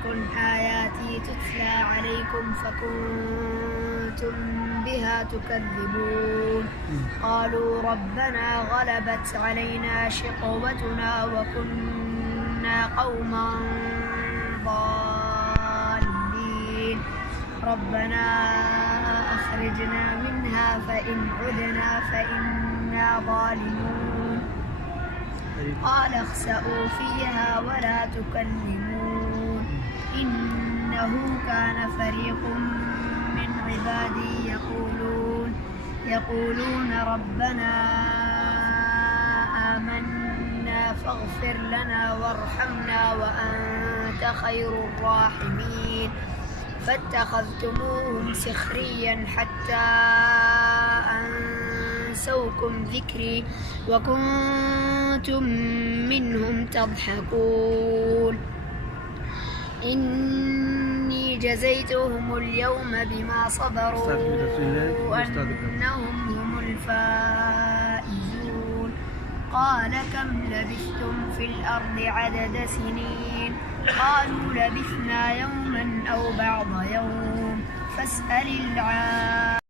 تكن آياتي تتلى عليكم فكنتم بها تكذبون قالوا ربنا غلبت علينا شقوتنا وكنا قوما ضالين ربنا أخرجنا منها فإن عدنا فإنا ظالمون قال اخسئوا فيها ولا تكلمون إنه كان فريق من عبادي يقولون ربنا آمنا فاغفر لنا وارحمنا وأنت خير الراحمين فاتخذتموهم سخريا حتى أنسوكم ذكري وكنتم منهم تضحكون إني جزيتهم اليوم بما صبروا أنهم هم الفائزون قال كم لبثتم في الأرض عدد سنين قالوا لبثنا يوما أو بعض يوم فاسأل